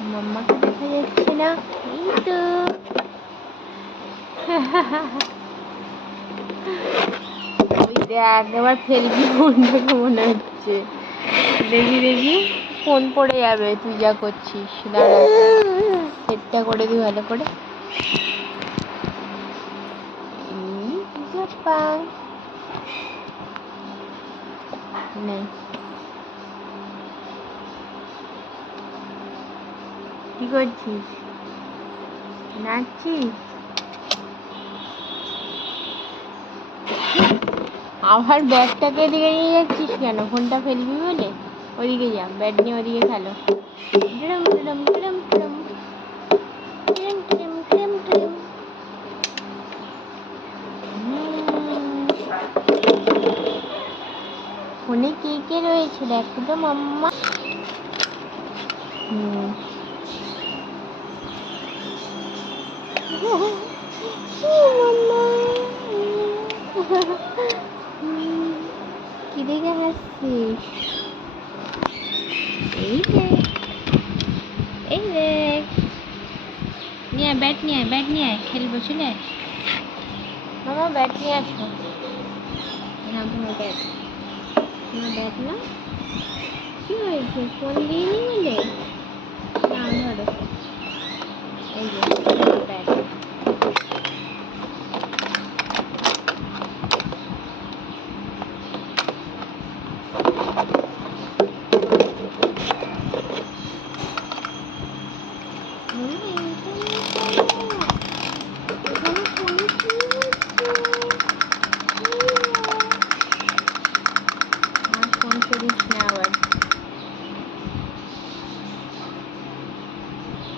মাম্মাকে দেখা যাচ্ছে না? এই তো। ওই ফেলবি ফোনটাকে মনে হচ্ছে। দেখি দেখি, ফোন পড়ে যাবে, তুই যা করছিস, দাঁড়া। সেটটা করে দিই ভালো করে। নেই। কি করছিস? নাচছিস? আবার ব্যাগটাকে এদিকে নিয়ে যাচ্ছিস কেন? ফোনটা ফেলবি বলে? ওদিকে যা, ব্যাট নিয়ে ওদিকে খেলো। ফোনে কে কে রয়েছে? দেখো তো মাম্মা। হুম। কি দেখে হাসছিস এই দেখ এই দেখ নিয়ে ব্যাট নিয়ে ব্যাট নিয়ে খেলব চলে মামা ব্যাট নিয়ে আসো না তোমার ব্যাট না ব্যাট না কি হয়েছে ফোন দিয়ে নি বলে না ধরো এই যে diferente nela.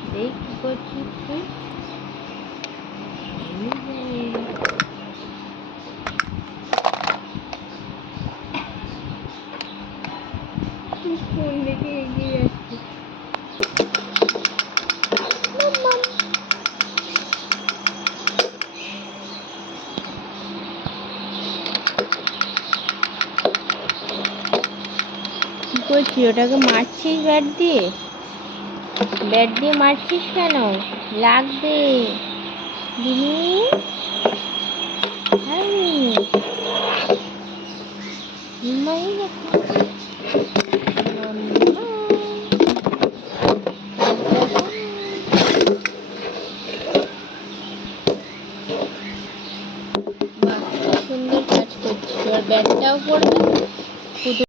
Dei que gotinho foi. Esconde que করছি, ওটাকে মারছিস ব্যাট দিয়ে? ব্যাট দিয়ে মারছিস কেন? লাগবে। সুন্দর কাজ করছি আর ব্যাগটাও পড়বে